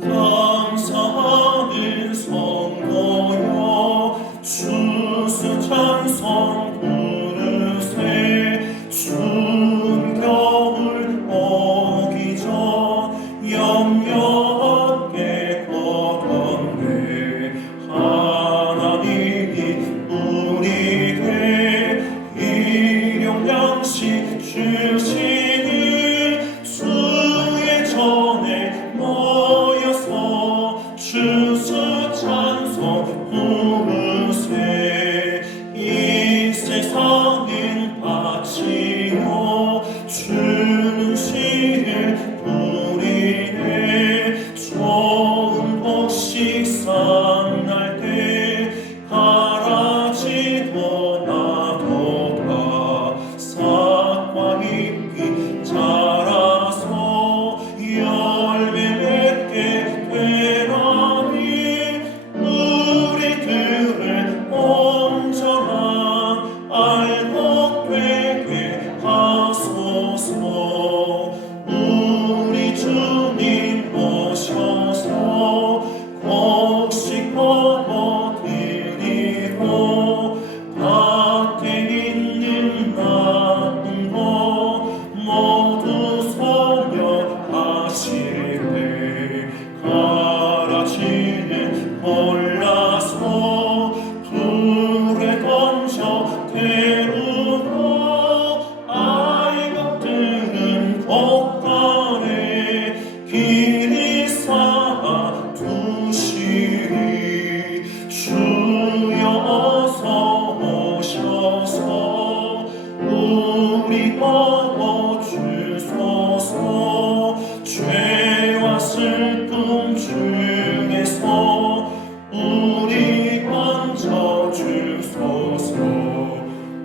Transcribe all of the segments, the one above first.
감사하는 성도여 주스 찬송 부르세. 추운 겨울 오기 전 염려 없게 걷었네. 하나님이 우리 되 일용양식 주시니 주의 전에 모여서 주스 찬송 부르세. 이 세상은 바치고 주는 씨를 뿌리네. 좋은 곡식 쌍날 때 가라지도 나도다. 싹과 잎이 자라서 열매 맺게 되라니 우리들을 온전한 알곡 되게 하소서. 우리 주님 오셔서 곡식 먹어 드리고 밭에 있는 나쁜 거 모두 소멸하시되 가라지는 골라서 불에 던져 태우고 아이것들은 곳간에 길이 쌓아 두시리. 주여 어서 오셔서 우리 보고 주소서. 죄와 슬픔 중에서 우리 건져 주소서.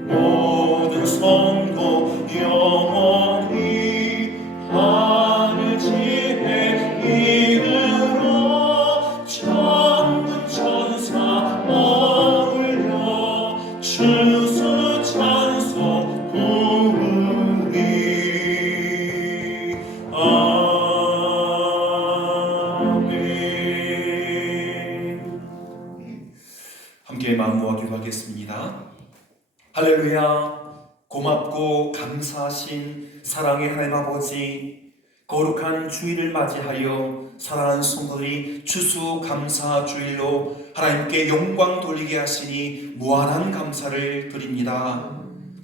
모든 선고 영원히 하늘 지혜 이르러 천군 천사 어울려 주스 찬송 부르리. 아멘. 함께 마음 모아 기도하겠습니다. 할렐루야. 고맙고 감사하신 사랑의 하나님 아버지, 거룩한 주일을 맞이하여 사랑하는 성도들이 추수감사 주일로 하나님께 영광 돌리게 하시니 무한한 감사를 드립니다.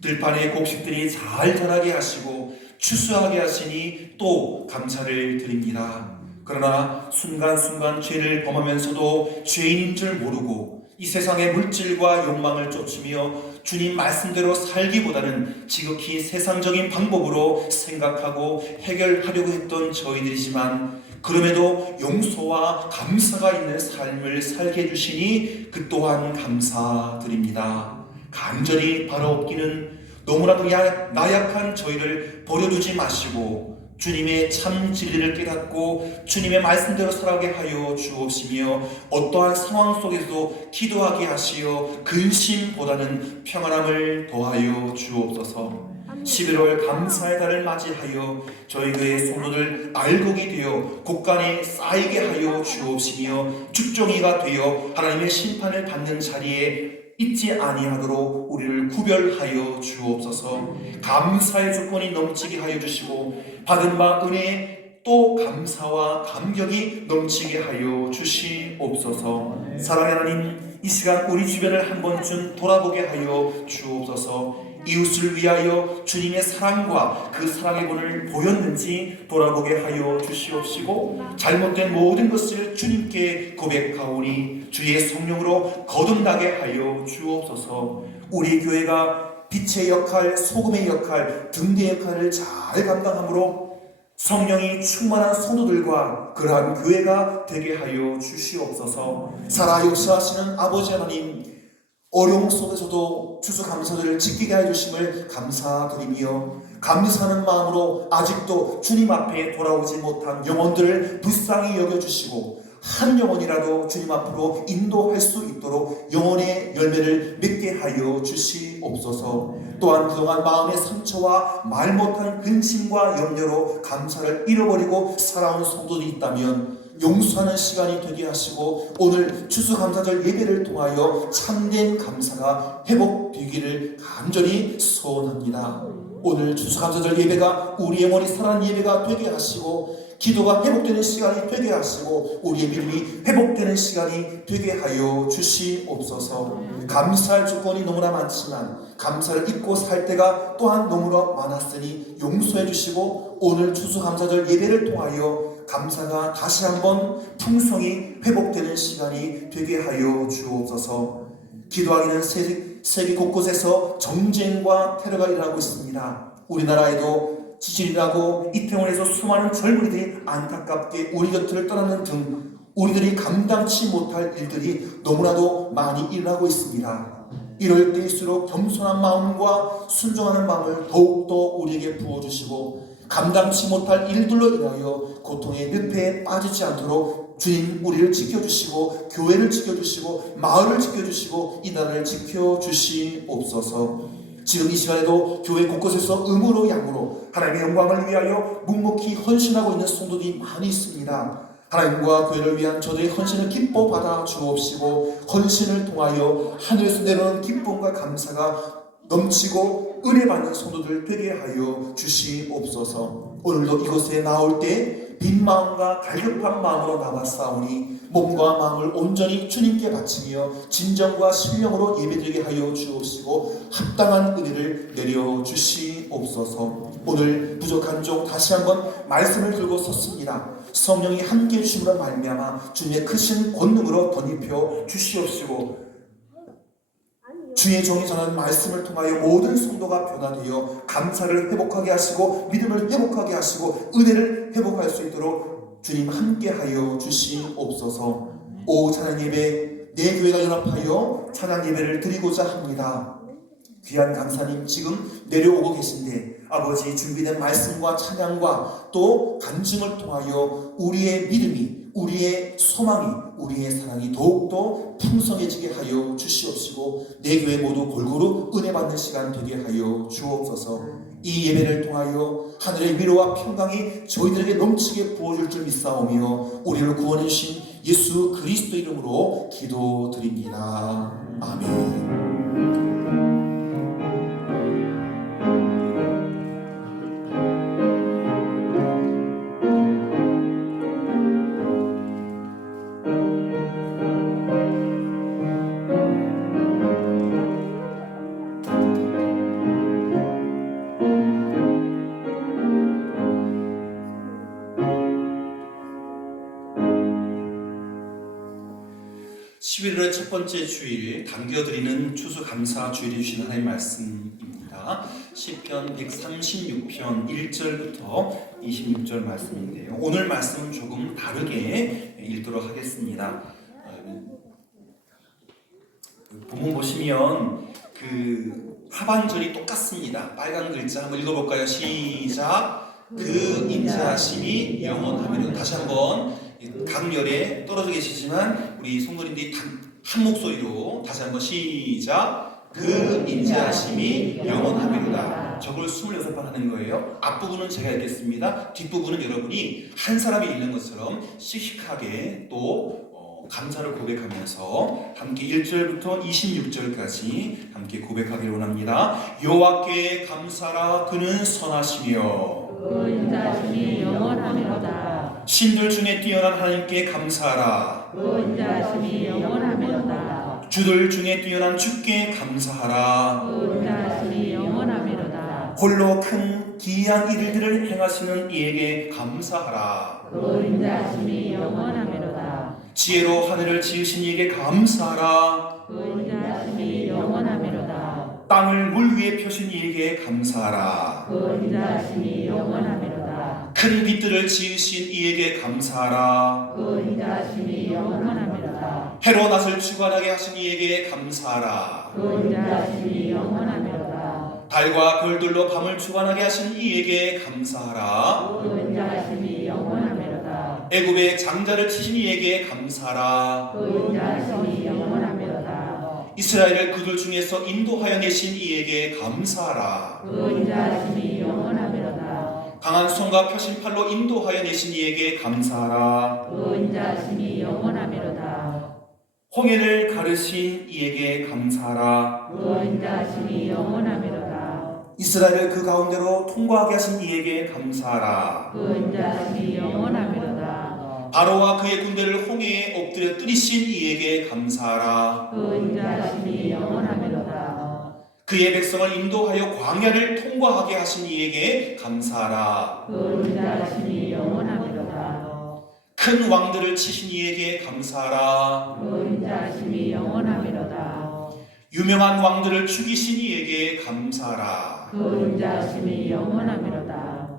들판의 곡식들이 잘 자라게 하시고 추수하게 하시니 또 감사를 드립니다. 그러나 순간순간 죄를 범하면서도 죄인인 줄 모르고 이 세상의 물질과 욕망을 쫓으며 주님 말씀대로 살기보다는 지극히 세상적인 방법으로 생각하고 해결하려고 했던 저희들이지만, 그럼에도 용서와 감사가 있는 삶을 살게 해주시니 그 또한 감사드립니다. 간절히 바라옵기는 너무나도 나약한 저희를 버려두지 마시고 주님의 참 진리를 깨닫고 주님의 말씀대로 살아가게 하여 주옵시며, 어떠한 상황 속에서도 기도하게 하시어 근심보다는 평안함을 더하여 주옵소서. 11월 감사의 달을 맞이하여 저희 교회 성도들 알곡이 되어 곳간에 쌓이게 하여 주옵시며, 축종이가 되어 하나님의 심판을 받는 자리에 잊지 아니하도록 우리를 구별하여 주옵소서. 감사의 조건이 넘치게 하여 주시고 받은 바 은혜에 또 감사와 감격이 넘치게 하여 주시옵소서. 사랑의 하나님, 이 시간 우리 주변을 한 번쯤 돌아보게 하여 주옵소서. 이웃을 위하여 주님의 사랑과 그 사랑의 본을 보였는지 돌아보게 하여 주시옵시고, 잘못된 모든 것을 주님께 고백하오니 주의 성령으로 거듭나게 하여 주옵소서. 우리 교회가 빛의 역할, 소금의 역할, 등대의 역할을 잘 감당하므로 성령이 충만한 성도들과 그러한 교회가 되게 하여 주시옵소서. 살아 역사하시는 아버지 하나님, 어려움 속에서도 추수감사들을 지키게 해주심을 감사드리며, 감사하는 마음으로 아직도 주님 앞에 돌아오지 못한 영혼들을 불쌍히 여겨주시고 한 영혼이라도 주님 앞으로 인도할 수 있도록 영혼의 열매를 맺게 하여 주시옵소서. 또한 그동안 마음의 상처와 말 못한 근심과 염려로 감사를 잃어버리고 살아온 성도들이 있다면 용서하는 시간이 되게 하시고 오늘 추수감사절 예배를 통하여 참된 감사가 회복되기를 간절히 소원합니다. 오늘 추수감사절 예배가 우리의 영혼이 살아난 예배가 되게 하시고 기도가 회복되는 시간이 되게 하시고 우리의 믿음이 회복되는 시간이 되게 하여 주시옵소서. 감사할 조건이 너무나 많지만 감사를 잊고 살 때가 또한 너무나 많았으니 용서해 주시고 오늘 추수감사절 예배를 통하여 감사가 다시 한번 풍성히 회복되는 시간이 되게 하여 주옵소서. 기도하기는 세계 곳곳에서 정쟁과 테러가 일어나고 있습니다. 우리나라에도 지진이 나고 이태원에서 수많은 젊은이들이 안타깝게 우리 곁을 떠나는 등 우리들이 감당치 못할 일들이 너무나도 많이 일어나고 있습니다. 이럴 때일수록 겸손한 마음과 순종하는 마음을 더욱더 우리에게 부어주시고 감당치 못할 일들로 인하여 고통의 늪에 빠지지 않도록 주님 우리를 지켜주시고 교회를 지켜주시고 마을을 지켜주시고 이 나라를 지켜주시옵소서. 지금 이 시간에도 교회 곳곳에서 음으로 양으로 하나님의 영광을 위하여 묵묵히 헌신하고 있는 성도들이 많이 있습니다. 하나님과 교회를 위한 저들의 헌신을 기뻐 받아 주옵시고 헌신을 통하여 하늘에서 내려오는 기쁨과 감사가 넘치고 은혜 받는 성도들 되게 하여 주시옵소서. 오늘도 이곳에 나올 때 빈 마음과 갈급한 마음으로 나왔사오니 몸과 마음을 온전히 주님께 바치며 진정과 신령으로 예배드리게 하여 주옵시고 합당한 은혜를 내려 주시옵소서. 오늘 부족한 종 다시 한번 말씀을 들고 섰습니다. 성령이 함께 해주심으로 말미암아 주님의 크신 권능으로 덧입혀 주시옵시고 주의 종이 전하는 말씀을 통하여 모든 성도가 변화되어 감사를 회복하게 하시고 믿음을 회복하게 하시고 은혜를 회복할 수 있도록 주님 함께하여 주시옵소서. 오 찬양 예배 내 교회가 연합하여 찬양 예배를 드리고자 합니다. 귀한 강사님 지금 내려오고 계신데 아버지 준비된 말씀과 찬양과 또 간증을 통하여 우리의 믿음이 우리의 소망이 우리의 사랑이 더욱더 풍성해지게 하여 주시옵시고 내 교회 모두 골고루 은혜 받는 시간 되게 하여 주옵소서. 이 예배를 통하여 하늘의 위로와 평강이 저희들에게 넘치게 부어줄 줄 믿사오며 우리를 구원해 주신 예수 그리스도 이름으로 기도드립니다. 아멘. 11월의 첫 번째 주일 당겨드리는 추수감사 주일이 주신 하나님의 말씀입니다. 시편 136편 1절부터 26절 말씀인데요. 오늘 말씀은 조금 다르게 읽도록 하겠습니다. 본문 보시면 그 하반절이 똑같습니다. 빨간 글자 한번 읽어볼까요? 시작. 그 인자하심이 영원하미로다. 다시 한번 강렬에 떨어져 계시지만 우리 성도님들이 한 목소리로 다시 한번 시작. 그 인자하심이 영원하미로다. 저걸 26번 하는 거예요. 앞부분은 제가 읽겠습니다. 뒷부분은 여러분이 한 사람이 읽는 것처럼 씩씩하게 또 감사를 고백하면서 함께 1절부터 26절까지 함께 고백하기를 원합니다. 여호와께 감사라. 그는 선하시며 그 인자하심이 영원하미로다. 신들 중에 뛰어난 하나님께 감사하라. 그 인자하심이 영원하미로다. 주들 중에 뛰어난 주께 감사하라. 그 인자하심이 영원하미로다. 홀로 큰 기이한 일들을 행하시는 이에게 감사하라. 그 인자하심이 영원하미로다. 지혜로 하늘을 지으신 이에게 감사하라. 그 인자하심이 영원하미로다. 땅을 물 위에 펴신 이에게 감사하라. 그 인자하심이 영원하미로다. 큰 빛들을 지으신 이에게 감사하라. 그 인자하심이 영원하미로다. 해로 낯을 주관하게 하신 이에게 감사하라. 그 인자하심이 영원하미로다. 달과 별들로 밤을 주관하게 하신 이에게 감사하라. 그 인자하심이 영원하미로다. 애굽의 장자를 치신 이에게 감사하라. 그 인자하심이 영원하미로다. 이스라엘을 그들 중에서 인도하여 내신 이에게 감사하라. 그 인자하심이 영원하미로다. 강한 손과 펴신 팔로 인도하여 내신 이에게 감사하라. 그 인자하심이 영원하미로다. 홍해를 가르신 이에게 감사하라. 그 인자하심이 영원하미로다. 이스라엘을 그 가운데로 통과하게 하신 이에게 감사하라. 그 인자하심이 영원하미로다. 바로와 그의 군대를 홍해에 엎드려 뜨리신 이에게 감사하라. 그 인자하심이 영원하미로다. 그의 백성을 인도하여 광야를 통과하게 하신 이에게 감사하라. 그 인자하심이 영원하미로다. 큰 왕들을 치신 이에게 감사하라. 그 인자하심이 영원하미로다. 유명한 왕들을 죽이신 이에게 감사하라. 그 인자하심이 영원하미로다.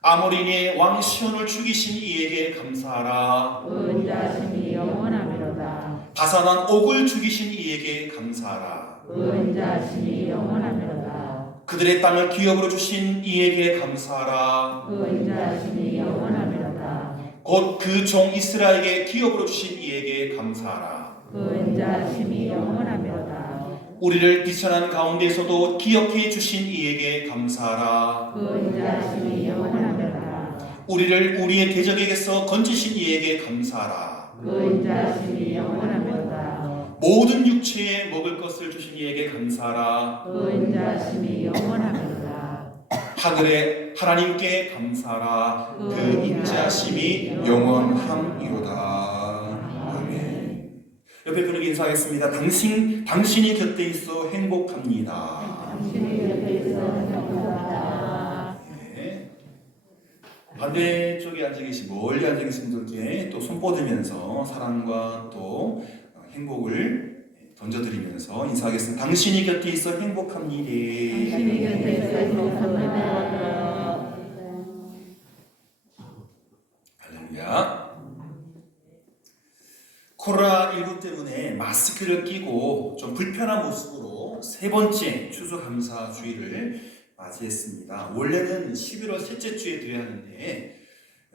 아모리의 왕 시온을 죽이신 이에게 감사하라. 그 인자하심이 영원하미로다. 바산한 옥을 죽이신 이에게 감사하라. 그 인자하심이 영원하미로다. 그들의 땅을 기업으로 주신 이에게 감사하라. 그 인자하심이 영원하미로다. 곧 그 종 이스라엘에게 기업으로 주신 이에게 감사하라. 그 인자하심이 영원하미로다. 우리를 비천한 가운데서도 기업해 주신 이에게 감사하라. 그 인자하심이 영원하미로다. 우리를 우리의 대적에게서 건지신 이에게 감사하라. 그 인자하심이 영원하미로다. 모든 육체에 먹을 것을 주신 이에게 감사하라. 그 인자하심이 영원하미로다. 하늘의 하나님께 감사하라. 그 인자심이 영원함이로다. 아멘. 옆에 분에게 인사하겠습니다. 당신이 곁에 있어 행복합니다. 당신이 곁에 있어 행복합니다. 네. 반대쪽에 앉아 계신 멀리 앉아 계신 분들께 또 손 뻗으면서 사랑과 또 행복을 던져드리면서 인사하겠습니다. 당신이 곁에 있어 행복합니다. 당신이 곁에 있어 행복합니다. 할렐루야. 코로나19 때문에 마스크를 끼고 좀 불편한 모습으로 세 번째 추수감사주의를 맞이했습니다. 원래는 11월 셋째 주에 드려야 하는데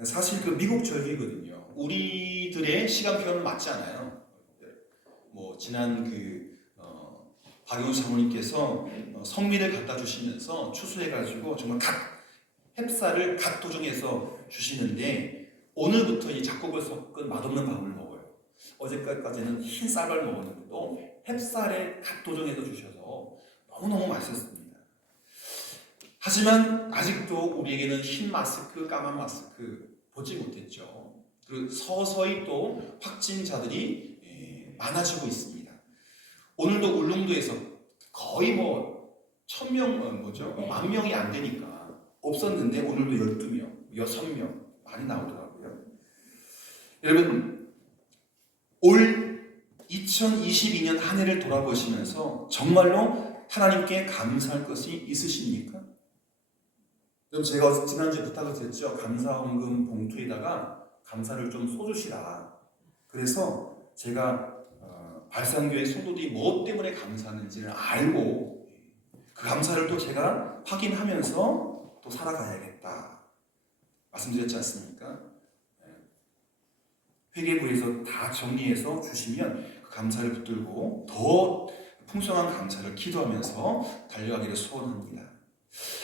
사실 그 미국 절기거든요. 우리들의 시간표는 맞지 않아요. 지난 박용수 장로님께서 성미를 갖다 주시면서 추수해가지고 정말 각 햅쌀을 각 도정해서 주시는데 오늘부터 이 작곡을 섞은 맛없는 밥을 먹어요. 어제까지는 흰 쌀을 먹었는데도 햅쌀에 각 도정해서 주셔서 너무너무 맛있었습니다. 하지만 아직도 우리에게는 흰 마스크, 까만 마스크 보지 못했죠. 그리고 서서히 또 확진자들이 많아지고 있습니다. 오늘도 울릉도에서 거의 1,000명, 만 명이 안 되니까 없었는데 오늘도 12명, 6명 많이 나오더라고요. 여러분, 올 2022년 한 해를 돌아보시면서 정말로 하나님께 감사할 것이 있으십니까? 그럼 제가 지난주에 부탁을 드렸죠. 감사헌금 봉투에다가 감사를 좀 써주시라. 그래서 제가 발산교회 성도들이 무엇 때문에 감사하는지를 알고 그 감사를 또 제가 확인하면서 또 살아가야겠다 말씀드렸지 않습니까? 회계부에서 다 정리해서 주시면 그 감사를 붙들고 더 풍성한 감사를 기도하면서 달려가기를 소원합니다.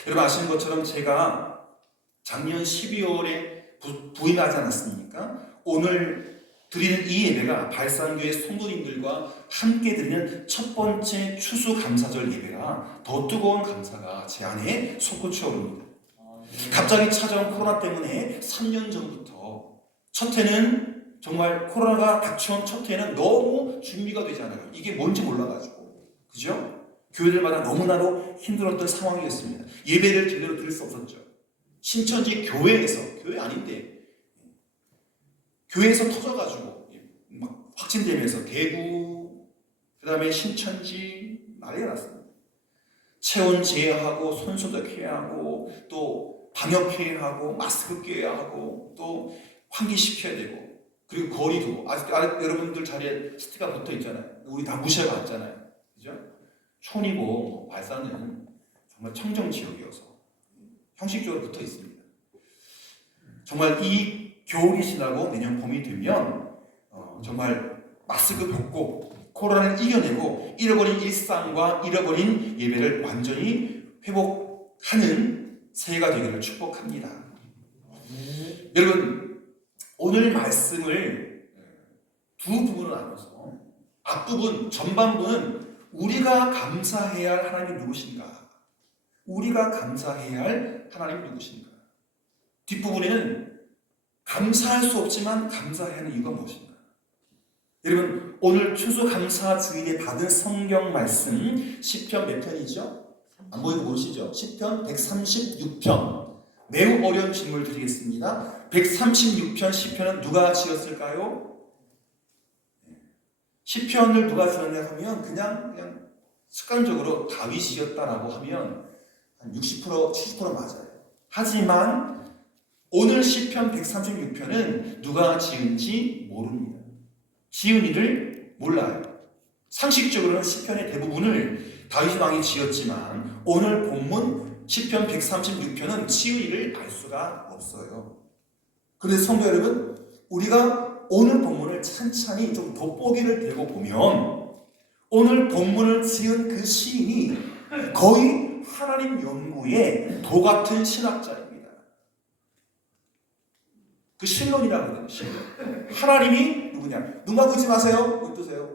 여러분 아시는 것처럼 제가 작년 12월에 부임하지 않았습니까? 오늘 드리는 이 예배가 발산교회 성도님들과 함께 드리는 첫 번째 추수감사절 예배라 더 뜨거운 감사가 제 안에 솟구쳐 오릅니다. 갑자기 찾아온 코로나 때문에 3년 전부터 첫 해는 정말 코로나가 닥쳐온 첫 해는 너무 준비가 되지 않아요. 이게 뭔지 몰라가지고 그죠? 교회들마다 너무나도 힘들었던 상황이었습니다. 예배를 제대로 드릴 수 없었죠. 신천지 교회에서 교회 아닌데 교회에서 터져가지고 막 확진되면서 대구 그 다음에 신천지 난리가 났습니다. 체온 제어하고 손소독해야 하고 또 방역해야 하고 마스크 껴야 하고 또 환기시켜야 되고 그리고 거리도 아직 여러분들 자리에 스티커 붙어 있잖아요. 우리 다 무시해봤잖아요. 그죠? 촌이고 발산은 정말 청정 지역이어서 형식적으로 붙어 있습니다. 정말 이 겨울이 지나고 내년 봄이 되면 정말 마스크 벗고 코로나를 이겨내고 잃어버린 일상과 잃어버린 예배를 완전히 회복하는 새해가 되기를 축복합니다. 여러분, 오늘 말씀을 두 부분으로 나눠서 앞부분, 전반부는 우리가 감사해야 할 하나님이 누구신가? 우리가 감사해야 할 하나님이 누구신가? 뒷부분에는 감사할 수 없지만 감사해야 하는 이유가 무엇인가? 여러분, 오늘 추수감사 주일에 받은 성경 말씀 시편 몇 편이죠? 안 보이고 모르시죠? 시편 136편. 매우 어려운 질문을 드리겠습니다. 136편 시편은 누가 지었을까요? 시편을 누가 지었냐 하면 그냥 습관적으로 다윗이었다라고 하면 한 60%, 70% 맞아요. 하지만 오늘 시편 136편은 누가 지은지 모릅니다. 지은 이를 몰라요. 상식적으로는 시편의 대부분을 다윗 왕이 지었지만 오늘 본문 시편 136편은 지은 이를 알 수가 없어요. 그런데 성도 여러분, 우리가 오늘 본문을 찬찬히 좀 돋보기를 들고 보면 오늘 본문을 지은 그 시인이 거의 하나님 연구의 도 같은 신학자입니다. 그 신론이라고 해요. 신론. 하나님이 누구냐? 눈 감지 마세요. 눈 뜨세요.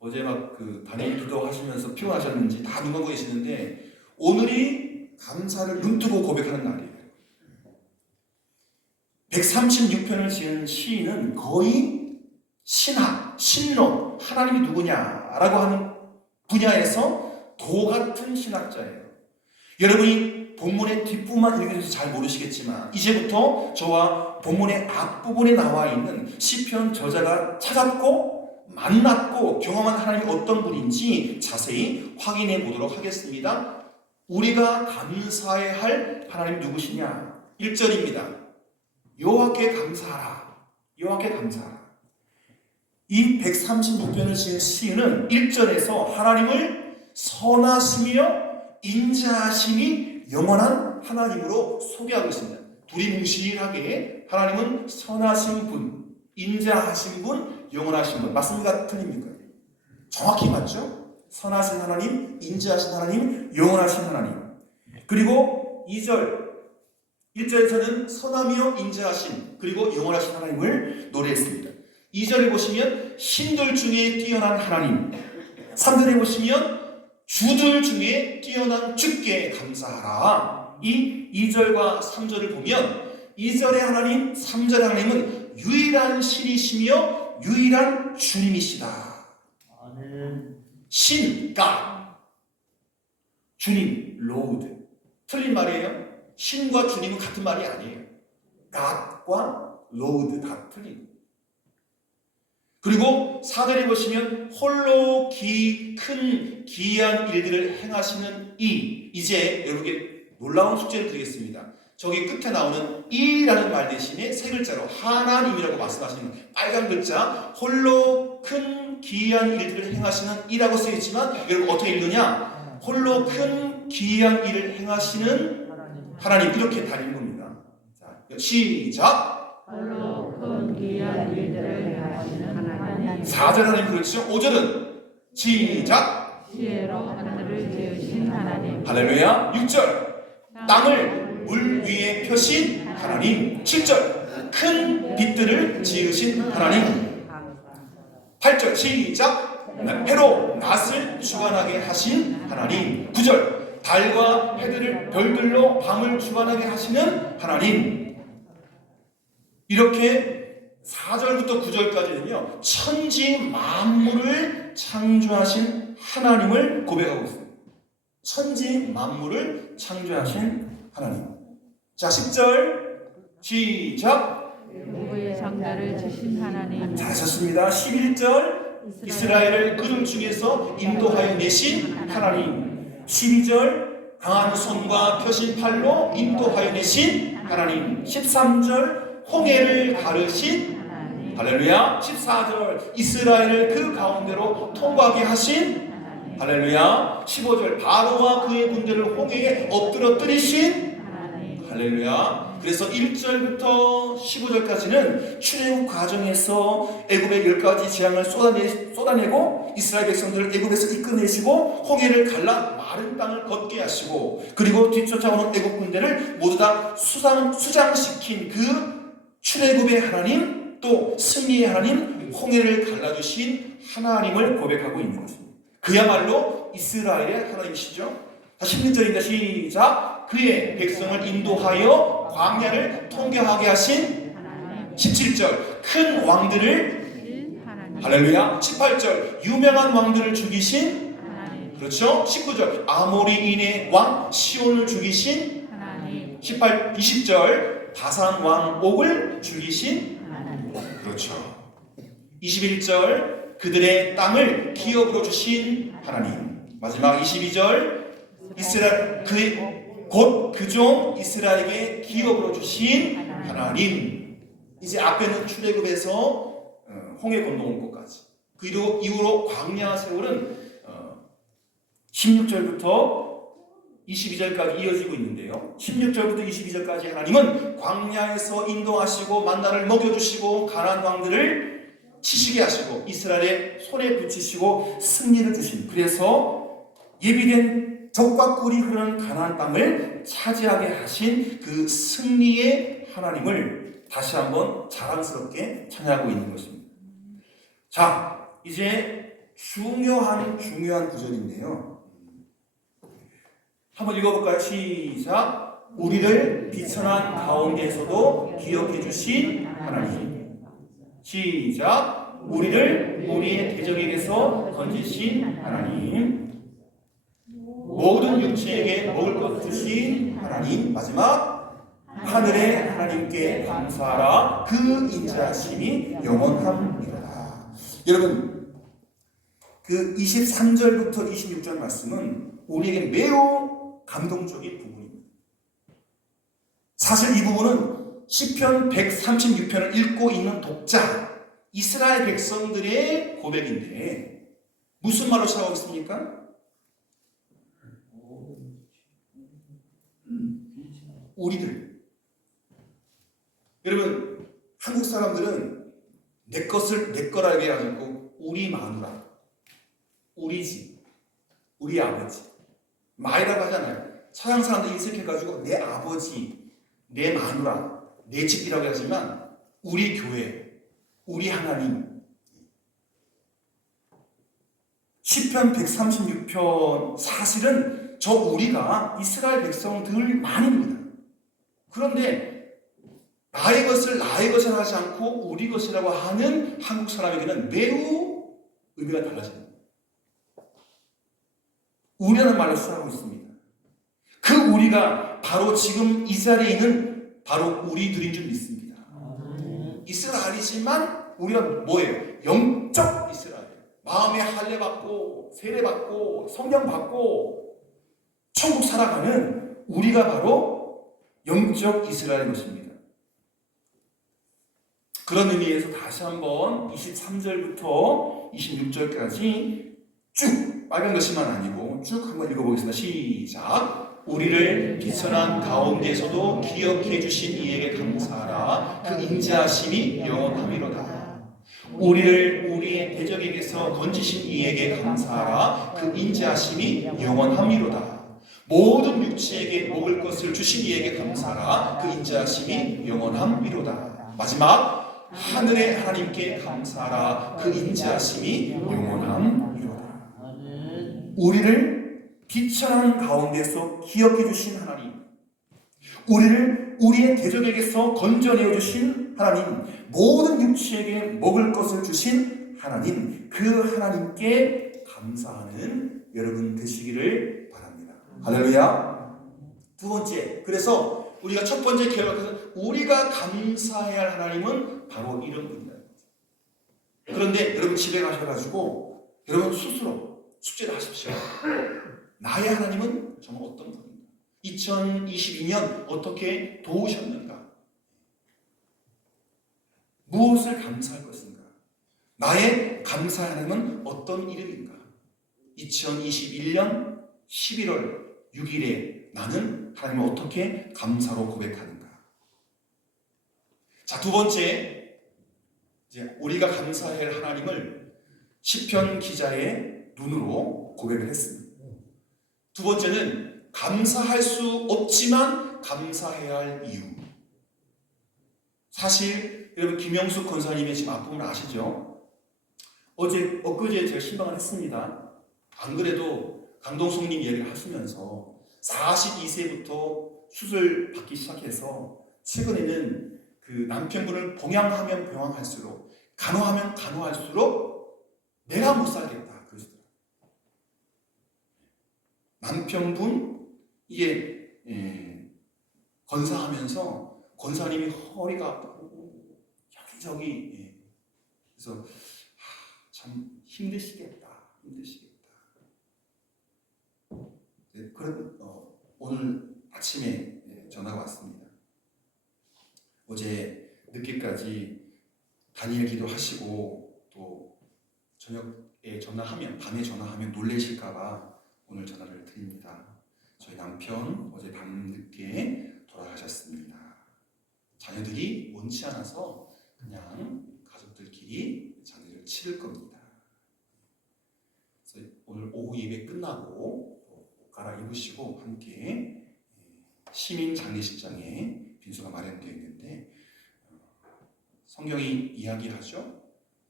어제 막 그 단일 기도하시면서 피곤하셨는지 다 눈 감고 계시는데 오늘이 감사를 눈 뜨고 고백하는 날이에요. 136편을 지은 시인은 거의 신학, 신론, 하나님이 누구냐라고 하는 분야에서 도 같은 신학자예요. 여러분이 본문의 뒷부분만 읽으셔서 잘 모르시겠지만 이제부터 저와 본문의 앞부분에 나와 있는 시편 저자가 찾았고 만났고 경험한 하나님이 어떤 분인지 자세히 확인해 보도록 하겠습니다. 우리가 감사해야 할 하나님 누구시냐? 1절입니다. 여호와께 감사하라. 여호와께 감사하라. 이 136편을 지은 시인은 1절에서 하나님을 선하시며 인자하심이 영원한 하나님으로 소개하고 있습니다. 두리뭉실하게 하나님은 선하신 분, 인자하신 분, 영원하신 분. 맞습니까? 틀립니까? 정확히 맞죠? 선하신 하나님, 인자하신 하나님, 영원하신 하나님. 그리고 2절 1절에서는 선하며 인자하신 그리고 영원하신 하나님을 노래했습니다. 2절에 보시면 신들 중에 뛰어난 하나님, 3절에 보시면 주들 중에 뛰어난 주께 감사하라. 이 2절과 3절을 보면 2절의 하나님, 3절의 하나님은 유일한 신이시며 유일한 주님이시다. 신, God, 주님, Lord. 틀린 말이에요. 신과 주님은 같은 말이 아니에요. God과 Lord 다 틀린. 그리고 4절에 보시면 홀로 큰 기이한 일들을 행하시는 이제 여러분께 놀라운 숙제를 드리겠습니다. 저기 끝에 나오는 이라는 말 대신에 세 글자로 하나님이라고 말씀하시는 빨간 글자 홀로 큰 기이한 일들을 행하시는 이라고 쓰여있지만 여러분 어떻게 읽느냐? 홀로 큰 기이한 일을 행하시는 하나님 이렇게 다니는 겁니다. 자, 시작. 홀로 큰 귀한 일들을 행하시는 하나님. 4절 하나님 그렇죠? 5절은 시작. 지혜로 하늘을 지으신 하나님. 할렐루야. 6절 땅을 물 위에 펴신 하나님. 7절 큰 빛들을 지으신 하나님. 8절 시작. 해로 낮을 주관하게 하신 하나님. 9절 달과 해들을 별들로 밤을 주관하게 하시는 하나님. 이렇게 4절부터 9절까지는요 천지 만물을 창조하신 하나님을 고백하고 있습니다. 천지 만물을 창조하신 하나님. 자 10절 시작. 누구의 장자를 주신 하나님. 잘하셨습니다. 11절 이스라엘을 그들 중에서 인도하여 내신 하나님. 12절 강한 손과 펴신 팔로 인도하여 내신 하나님. 13절 홍해를 가르신 하나님. 할렐루야. 14절 이스라엘을 그 가운데로 통과하게 하신 할렐루야. 15절 바로와 그의 군대를 홍해에 엎드러뜨리신 하나님. 할렐루야. 그래서 1절부터 15절까지는 출애굽 과정에서 애굽의 10가지 재앙을 쏟아내고 이스라엘 백성들을 애굽에서 이끌어내시고 홍해를 갈라 마른 땅을 걷게 하시고 그리고 뒤쫓아오는 애굽 군대를 모두 다 수장시킨 그 출애굽의 하나님 또 승리의 하나님 홍해를 갈라주신 하나님을 고백하고 있는 것입니다. 그야말로 이스라엘의 하나님이시죠. 16절입니다. 시작. 그의 백성을 인도하여 광야를 통과하게 하신 17절 큰 왕들을 할렐루야. 18절 유명한 왕들을 죽이신 그렇죠. 19절 아모리인의 왕 시온을 죽이신 20절 바산 왕 옥을 죽이신 그렇죠. 21절 그들의 땅을 기업으로 주신 하나님. 마지막 22절 이스라엘 곧 그 종 이스라엘에게 기업으로 주신 하나님. 이제 앞에는 출애굽에서 홍해 건너온 것까지 그 이후로 광야 세월은 16절부터 22절까지 이어지고 있는데요. 16절부터 22절까지 하나님은 광야에서 인도하시고 만나를 먹여주시고 가나안 왕들을 치시게 하시고 이스라엘의 손에 붙이시고 승리를 주신 그래서 예비된 적과 꿀이 흐르는 가나안 땅을 차지하게 하신 그 승리의 하나님을 다시 한번 자랑스럽게 찬양하고 있는 것입니다. 자, 이제 중요한 구절인데요. 한번 읽어볼까요? 시작. 우리를 비천한 가운데에서도 기억해 주신 하나님. 시작. 우리를 우리의 대적에게서 건지신 하나님. 모든 육체에게 먹을 것 주신 하나님. 마지막 하늘의 하나님께 감사하라. 그 인자하심이 영원합니다. 여러분 그 23절부터 26절 말씀은 우리에게 매우 감동적인 부분입니다. 사실 이 부분은 시편 136편을 읽고 있는 독자 이스라엘 백성들의 고백인데 무슨 말로 시작하고 있습니까? 우리들. 여러분 한국 사람들은 내 것을 내 거라 얘기하고 우리 마누라, 우리 집, 우리 아버지 마이라고 하잖아요. 서양 사람들 인색해가지고 내 아버지, 내 마누라, 내 집이라고 하지만 우리 교회, 우리 하나님. 시편 136편 사실은 저 우리가 이스라엘 백성들만입니다. 그런데 나의 것을 나의 것이라 하지 않고 우리 것이라고 하는 한국 사람에게는 매우 의미가 달라집니다. 우리라는 말로 쓰라고 있습니다. 그 우리가 바로 지금 이 자리에 있는 바로 우리들인 줄 믿습니다. 이스라엘이지만 우리가 뭐예요? 영적 이스라엘. 마음에 할례 받고 세례 받고 성령 받고 천국 살아가는 우리가 바로 영적 이스라엘인 것입니다. 그런 의미에서 다시 한번 23절부터 26절까지 쭉 빨간 것이만 아니고 쭉 한번 읽어보겠습니다. 시작. 우리를 비천한 가운데에서도 기억해 주신 이에게 감사하라. 그 인자하심이 영원함이로다. 우리를 우리의 대적에게서 건지신 이에게 감사하라. 그 인자하심이 영원함이로다. 모든 육체에게 먹을 것을 주신 이에게 감사하라. 그 인자하심이 영원함이로다. 마지막 하늘의 하나님께 감사하라. 그 인자하심이 영원함이로다. 우리를 비천한 가운데서 기억해 주신 하나님, 우리를 우리의 대적에게서 건져내어 주신 하나님, 모든 육체에게 먹을 것을 주신 하나님, 그 하나님께 감사하는 여러분 되시기를 바랍니다. 할렐루야. 두 번째, 그래서 우리가 첫 번째 기억해서 우리가 감사해야 할 하나님은 바로 이런 분이다. 그런데 여러분 집에 가셔가지고 여러분 스스로 숙제를 하십시오. 나의 하나님은 정말 어떤 분인가? 2022년 어떻게 도우셨는가? 무엇을 감사할 것인가? 나의 감사의 하나님은 어떤 이름인가? 2021년 11월 6일에 나는 하나님을 어떻게 감사로 고백하는가? 자, 두 번째, 이제 우리가 감사해야 할 하나님을 시편 기자의 눈으로 고백을 했습니다. 두 번째는 감사할 수 없지만 감사해야 할 이유. 사실 여러분 김영숙 권사님의 지금 아픔을 아시죠? 엊그제 제가 신방을 했습니다. 안 그래도 강동숙님 얘기를 하시면서 42세부터 수술 받기 시작해서 최근에는 그 남편분을 봉양하면 봉양할수록 간호하면 간호할수록 내가 못 살겠다 그러시더라고요. 남편분 이게 건사하면서 권사님이 허리가 아프고 여기저기 그래서 참 힘드시겠다. 그래도 오늘 아침에 전화가 왔습니다. 어제 늦게까지 다니엘 기도하시고 또 저녁에 전화하면 밤에 전화하면 놀라실까봐 오늘 전화를 드립니다. 저희 남편 어제 밤늦게 돌아가셨습니다. 자녀들이 원치 않아서 그냥 가족들끼리 장례를 치를 겁니다. 그래서 오늘 오후 예배 끝나고 옷 갈아입으시고 함께 시민 장례식장에 빈소가 마련되어 있는데 성경이 이야기하죠.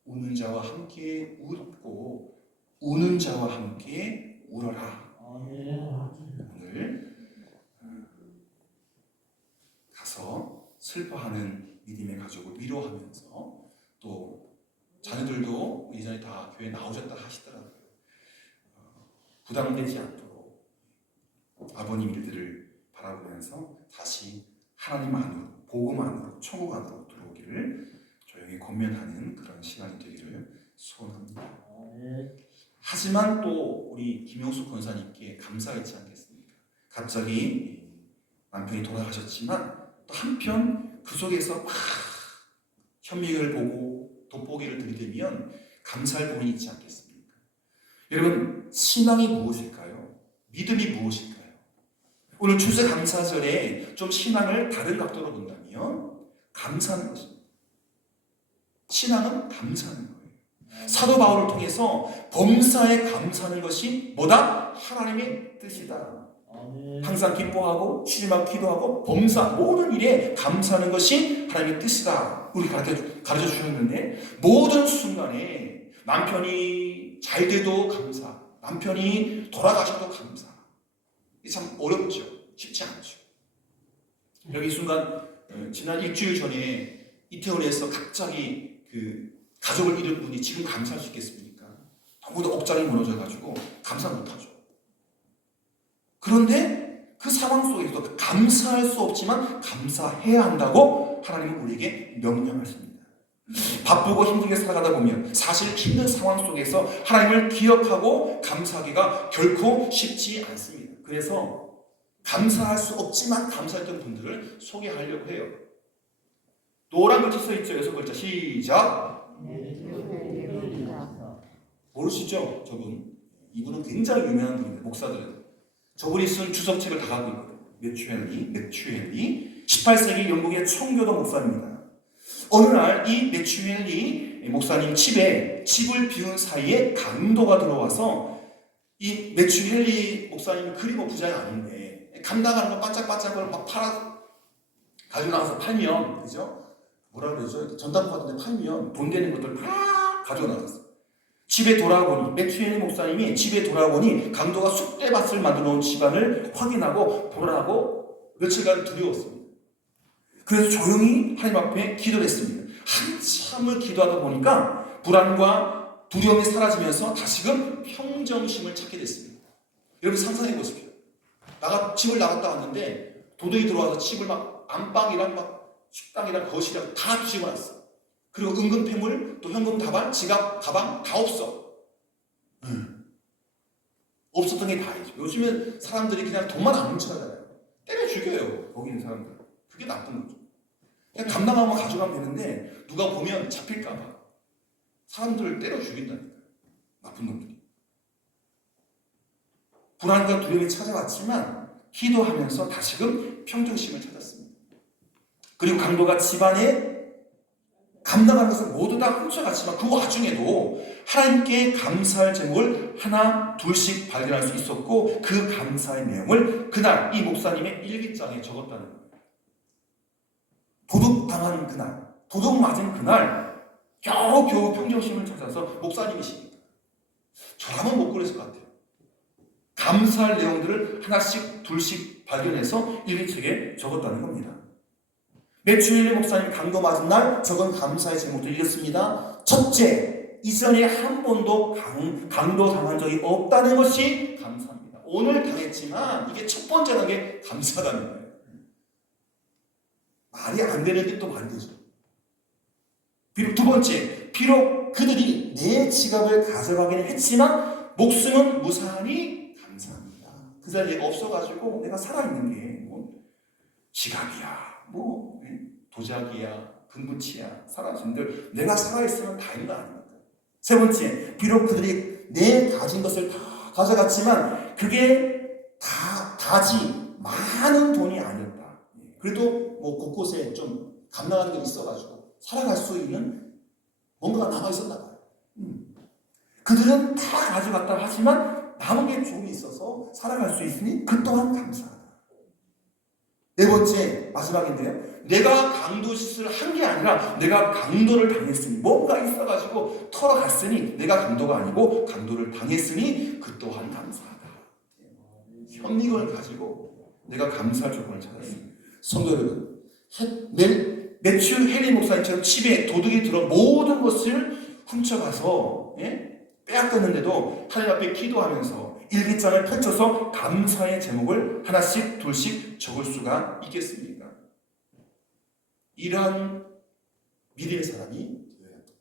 우는 자와 함께 웃고 우는 자와 함께 울어라. 오늘 가서 슬퍼하는 믿음의 가족을 위로하면서 또 자녀들도 예전에 다 교회 나오셨다 하시더라고요. 부담되지 않도록 아버님 일들을 바라보면서 다시 하나님 안으로, 복음 안으로, 천국 안으로 들어오기를 조용히 권면하는 그런 시간이 되기를 소원합니다. 하지만 또 우리 김용숙 권사님께 감사가 있지 않겠습니까? 갑자기 남편이 돌아가셨지만 또 한편 그 속에서 막 현미를 보고 돋보기를 들이대면 감사할 부분이 있지 않겠습니까? 여러분, 신앙이 무엇일까요? 믿음이 무엇일까요? 오늘 추수감사절에 좀 신앙을 다른 각도로 본다면 감사하는 것입니다. 신앙은 감사하는 거예요. 사도 바울을 통해서 범사에 감사하는 것이 뭐다? 하나님의 뜻이다. 항상 기뻐하고 쉬지만 기도하고 범사 모든 일에 감사하는 것이 하나님의 뜻이다. 우리 가르쳐 주셨는데 모든 순간에 남편이 잘 돼도 감사, 남편이 돌아가셔도 감사. 이게 참 어렵죠. 쉽지 않죠. 여기 순간 지난 일주일 전에 이태원에서 갑자기 그 가족을 잃은 분이 지금 감사할 수 있겠습니까? 너무도 억장이 무너져가지고 감사 못하죠. 그런데 그 상황 속에서도 감사할 수 없지만 감사해야 한다고 하나님은 우리에게 명령하십니다. 바쁘고 힘들게 살아가다 보면 사실 힘든 상황 속에서 하나님을 기억하고 감사하기가 결코 쉽지 않습니다. 그래서 감사할 수 없지만 감사했던 분들을 소개하려고 해요. 노란 글자 써 있죠. 6글자 시작. 모르시죠? 저분. 이분은 굉장히 유명한 분입니다. 목사들은. 저분이 쓴 주석책을 다 갖고 있거든요. 맥추헨리 18세기 영국의 청교도 목사입니다. 어느 날 이 맥추헨리 목사님 집을 비운 사이에 강도가 들어와서 이 맥추헨리 목사님은 그리 부자가 아닌데 감당하는 거 반짝반짝을 막 가지고 나와서 팔면, 그죠? 뭐라 그러죠? 전당포 같은 데 팔면 돈 되는 것들 다 가지고 나왔어요. 집에 돌아보니 맥추헨리 목사님이 집에 돌아보니 강도가 쑥대밭을 만들어 놓은 집안을 확인하고 보라고 며칠간 두려웠습니다. 그래서 조용히 하나님 앞에 기도를 했습니다. 한참을 기도하다 보니까 불안과 두려움이 사라지면서 다시금 평정심을 찾게 됐습니다. 여러분 상상해 보십시오. 집을 나갔다 왔는데 도둑이 들어와서 집을 막 안방이랑 막 식당이랑 거실이랑 다 뒤집어 놨어. 그리고 은근 폐물, 또 현금 다발, 지갑, 가방 다 없어. 없었던 게 다이죠. 요즘엔 사람들이 그냥 돈만 안 훔쳐가잖아요. 때려 죽여요. 거기 있는 사람들. 그게 나쁜 거죠. 그냥 감당하고 가져가면 되는데 누가 보면 잡힐까봐 사람들을 때려 죽인다니까요. 나쁜 놈들이. 불안과 두려움이 찾아왔지만 기도하면서 다시금 평정심을 찾았습니다. 그리고 강도가 집안에 감당하는 것을 모두 다 훔쳐갔지만 그 와중에도 하나님께 감사할 제목을 하나 둘씩 발견할 수 있었고 그 감사의 내용을 그날 이 목사님의 일기장에 적었다는 거예요. 도둑당한 그날, 도둑 맞은 그날 겨우겨우 평정심을 찾아서 목사님이시니까 저라면 못 그랬을 것 같아요. 감사할 내용들을 하나씩 둘씩 발견해서 일기책에 적었다는 겁니다. 매튜 헨리 목사님 강도 맞은 날 적은 감사의 제목들이 이렇습니다. 첫째, 이전에 한 번도 강도 당한 적이 없다는 것이 감사합니다. 오늘 당했지만 이게 첫 번째라는 게 감사하다는 거예요. 말이 안 되는 게 또 말이 되죠. 비록 두 번째, 비록 그들이 내 지갑을 가져가기는 했지만 목숨은 무사하니 감사합니다. 그 자리에 없어가지고 내가 살아있는 게 뭐 지갑이야, 뭐 도자기야, 금붙이야, 사라진들 내가 살아있으면 다행인 거 아닙니까? 세 번째, 비록 그들이 내 가진 것을 다 가져갔지만 그게 다지 많은 돈이 아니었다. 그래도 뭐 곳곳에 좀 감당하는 게 있어가지고 살아갈 수 있는 뭔가가 남아있었나 봐요. 그들은 다 가져갔다 하지만 남은 게 좀 있어서 살아갈 수 있으니 그 또한 감사하다. 네 번째, 마지막인데요. 내가 강도 짓을 한 게 아니라 내가 강도를 당했으니 뭔가 있어가지고 털어갔으니 내가 강도가 아니고 강도를 당했으니 그 또한 감사하다. 현미경을 가지고 내가 감사할 조건을 찾았습니다. 성도 여러분, 매튜 헨리 목사님처럼 집에 도둑이 들어 모든 것을 훔쳐가서 빼앗겼는데도 하나님 앞에 기도하면서 일기장을 펼쳐서 감사의 제목을 하나씩 둘씩 적을 수가 있겠습니까? 이러한 믿음의 사람이 되어야 합니다.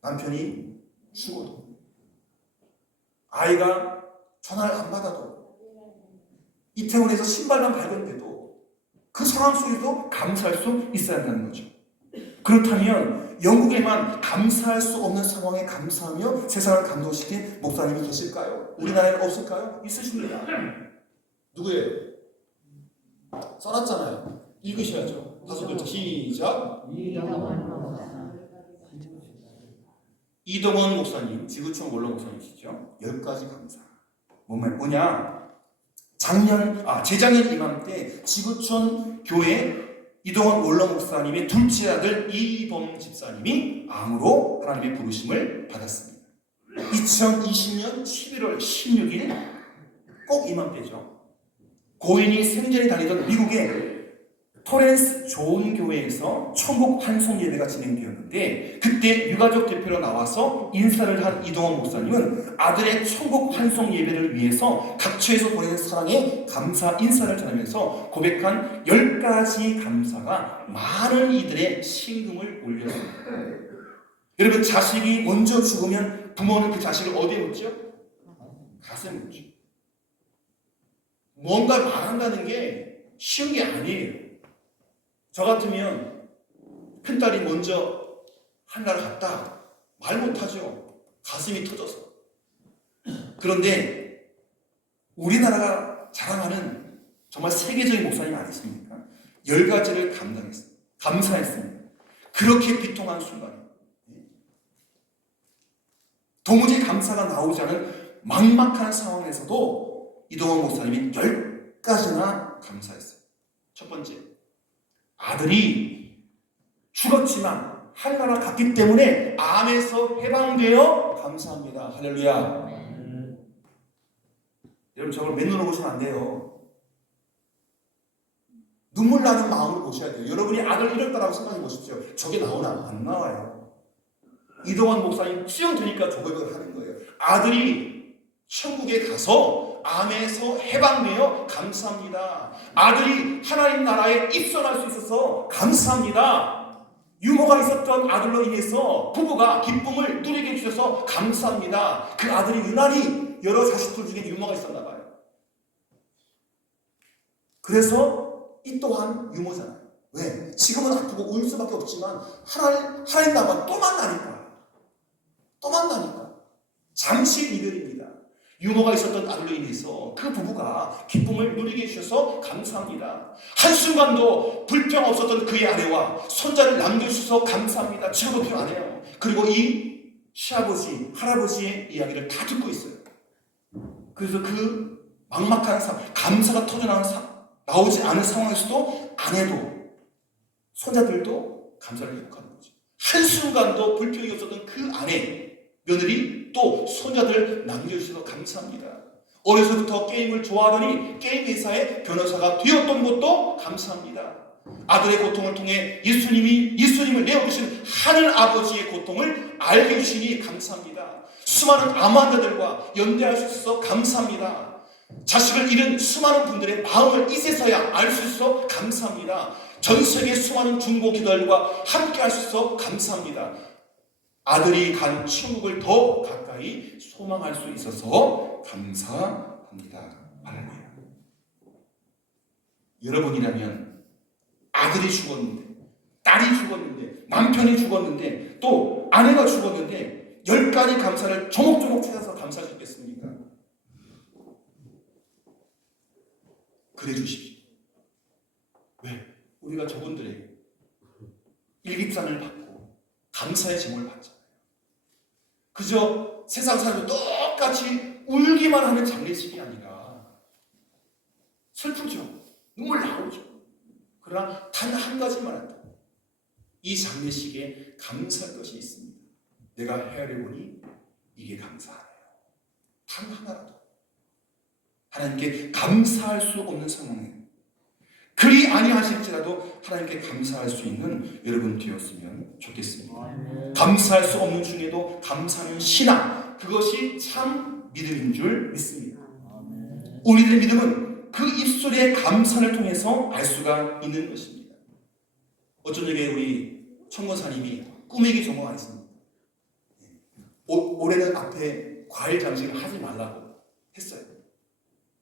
남편이 죽어도 아이가 전화를 안 받아도 이태원에서 신발만 발견돼도 그 상황 속에도 감사할 수 있어야 한다는 거죠. 그렇다면 영국에만 감사할 수 없는 상황에 감사하며 세상을 감동시킨 목사님이 계실까요? 우리나라에는 없을까요? 있으십니다. 누구예요? 써놨잖아요. 읽으셔야죠. 다섯 글자 시작. 이동원 목사님, 지구촌 원로 목사님이시죠. 10가지 감사. 뭐냐? 재작년 이맘때 지구촌 교회 이동원 원로 목사님의 둘째 아들 이범 집사님이 암으로 하나님의 부르심을 받았습니다. 2020년 11월 16일 꼭 이맘때죠. 고인이 생전에 다니던 미국의 토렌스 좋은 교회에서 천국 환송 예배가 진행되었는데 그때 유가족 대표로 나와서 인사를 한 이동원 목사님은 아들의 천국 환송 예배를 위해서 각처에서 보내는 사랑에 감사 인사를 전하면서 고백한 10가지 감사가 많은 이들의 심금을 울렸습니다. 여러분, 자식이 먼저 죽으면 부모는 그 자식을 어디에 묻죠? 가슴에 묻죠. 뭔가 말한다는 게 쉬운 게 아니에요. 저 같으면 큰딸이 먼저 한나라 갔다 말 못하죠. 가슴이 터져서. 그런데 우리나라가 자랑하는 정말 세계적인 목사님 아니십니까? 10가지를 감사했습니다. 그렇게 비통한 순간에 도무지 감사가 나오지 않은 막막한 상황에서도 이동원 목사님이 10가지나 감사했어요. 첫 번째, 아들이 죽었지만 한나라 갔기 때문에 암에서 해방되어 감사합니다. 할렐루야. 여러분, 저걸 맨눈으로 보시면 안 돼요. 눈물 나는 마음으로 보셔야 돼요. 여러분이 아들 잃었다라고 생각해 보십시오. 저게 나오나? 안 나와요. 이동원 목사님 수영 되니까 저 고백을 하는 거예요. 아들이 천국에 가서 암에서 해방되어 감사합니다. 아들이 하나님 나라에 입성할 수 있어서 감사합니다. 유모가 있었던 아들로 인해서 부부가 기쁨을 누리게 해주셔서 감사합니다. 그 아들이 유난히 여러 자식들 중에 유모가 있었나 봐요. 그래서 이 또한 유모잖아요. 왜? 지금은 아프고 울 수밖에 없지만 하나님 나라가 또 만나니까 잠시 이별입니다. 유모가 있었던 아들로 인해서 그 부부가 기쁨을 누리게 해주셔서 감사합니다. 한순간도 불평 없었던 그의 아내와 손자를 남겨주셔서 감사합니다. 지금도 필요 안 해요. 그리고 이 시아버지, 할아버지의 이야기를 다 듣고 있어요. 그래서 그 막막한 상황, 감사가 나오지 않은 상황에서도 아내도 손자들도 감사를 회복하는 거죠. 한순간도 불평이 없었던 그 아내, 며느리 또 손자들 남겨주셔서 감사합니다. 어려서부터 게임을 좋아하더니 게임 회사의 변호사가 되었던 것도 감사합니다. 아들의 고통을 통해 예수님을 내어주신 하늘 아버지의 고통을 알게 해주시니 감사합니다. 수많은 암 환자들과 연대할 수 있어서 감사합니다. 자식을 잃은 수많은 분들의 마음을 이제서야 알 수 있어서 감사합니다. 전 세계 수많은 중보 기도들과 함께 할 수 있어서 감사합니다. 아들이 간 천국을 더 가까이 소망할 수 있어서 감사합니다. 할렐루야. 여러분이라면 아들이 죽었는데, 딸이 죽었는데, 남편이 죽었는데, 또 아내가 죽었는데 10가지 감사를 조목조목 찾아서 감사할 수 있겠습니까? 그래 주십시오. 왜? 우리가 저분들에게 일기장을 받고 감사의 제목을 받잖아요. 그저 세상 사람들 똑같이 울기만 하는 장례식이 아니라 슬프죠. 눈물 나오죠. 그러나 단 한 가지만 한다. 이 장례식에 감사할 것이 있습니다. 내가 헤아려보니 이게 감사하네요. 단 하나라도 하나님께 감사할 수 없는 상황에 그리 아니하실지라도 하나님께 감사할 수 있는 여러분 되었으면 좋겠습니다. 감사할 수 없는 중에도 감사하는 신앙, 그것이 참 믿음인 줄 믿습니다. 우리들의 믿음은 그 입술의 감사를 통해서 알 수가 있는 것입니다. 어쩐 적에 우리 청권사님이 꾸미기 전공 안 했습니다. 올해는 앞에 과일 장식을 하지 말라고 했어요.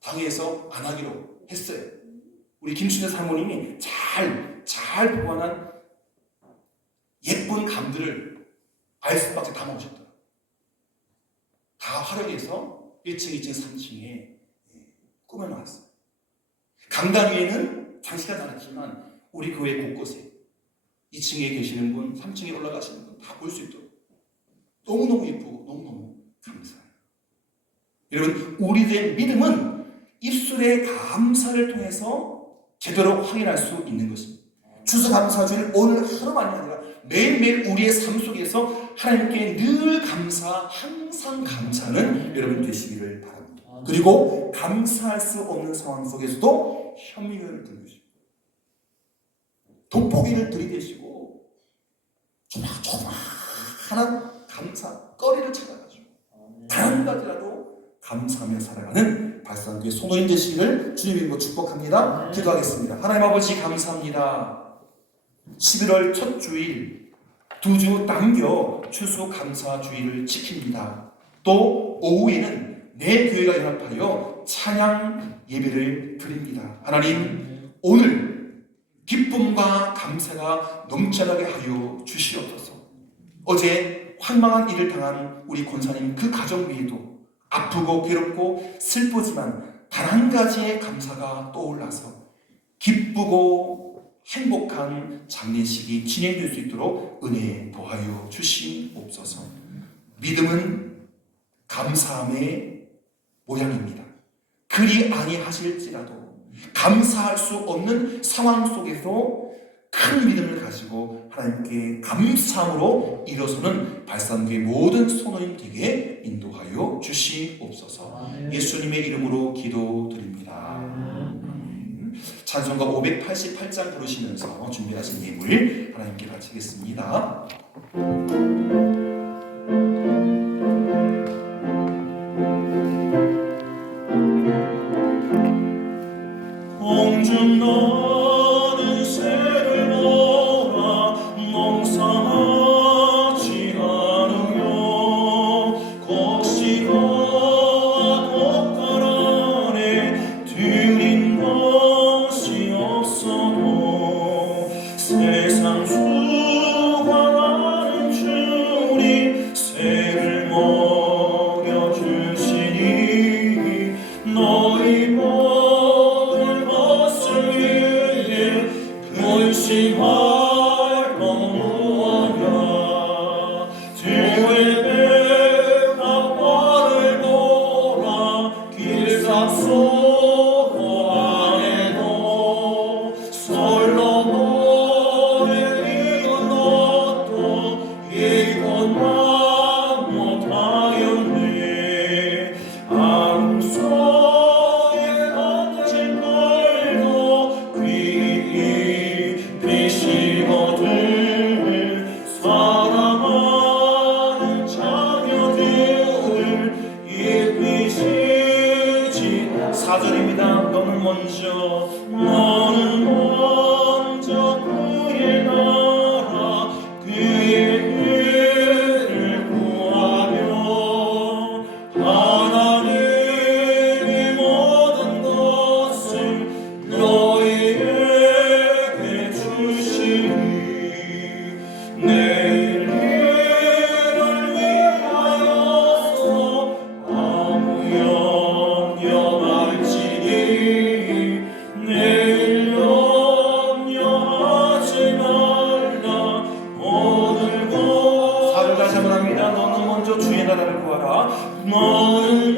방에서 안 하기로 했어요. 우리 김춘혜 사모님이 잘 보관한 예쁜 감들을 아이스박스에 담아오셨더라고요. 다 활용해서 1층, 2층, 3층에 꾸며놨어요. 강단 위에는 장식하지 않았지만 우리 교회 곳곳에 2층에 계시는 분, 3층에 올라가시는 분 다 볼 수 있도록 너무너무 예쁘고 너무너무 감사해요. 여러분, 우리의 믿음은 입술의 감사를 통해서 제대로 확인할 수 있는 것입니다. 추수감사주일 오늘 하루만이 아니라 매일매일 우리의 삶 속에서 하나님께 늘 항상 감사하는 여러분 되시기를 바랍니다. 그리고 감사할 수 없는 상황 속에서도 현미경을 들으시고 돋보기를 들이대시고 조막조막한 감사거리를 찾아가지고 단 한 가지라도 감사하며 살아가는 발산교회 소노인 되시기를 주님의 이름으로 축복합니다. 기도하겠습니다. 하나님 아버지 감사합니다. 11월 첫 주일 2주 당겨 추수감사주일을 지킵니다. 또 오후에는 내 교회가 연합하여 찬양 예배를 드립니다. 하나님, 오늘 기쁨과 감사가 넘쳐나게 하여 주시옵소서. 어제 황망한 일을 당한 우리 권사님 그 가정 위에도 아프고 괴롭고 슬프지만 단 한 가지의 감사가 떠올라서 기쁘고 행복한 장례식이 진행될 수 있도록 은혜 더하여 주시옵소서. 믿음은 감사함의 모양입니다. 그리 아니하실지라도 감사할 수 없는 상황 속에서 큰 믿음을 가지고 하나님께 감사함으로 일어서는 발산교회 모든 소노인 되게 인도하여 주시옵소서. 예수님의 이름으로 기도드립니다. 찬송가 588장 부르시면서 준비하신 예물 하나님께 바치겠습니다. 공중 너는 새를 보라 멍상하지 않으며 곡식과 곡간 안에 들인 것이 없어도 세상 수고하는 이것만 못하였네. 암소에 던진 말도 귀비시거든. 사랑하는 자녀들 입히시지. 4절입니다. 너는 먼저 그의 나라 그의 일을 구하며 하나님이 모든 것을 너희에게 주시리. 내일 일을 위하여서 아무 염려할지니 내일 염려하지 말라. 오늘 곧 4절 다시 한번 합니다. 너는 먼저 주의 나라를 구하라. 너는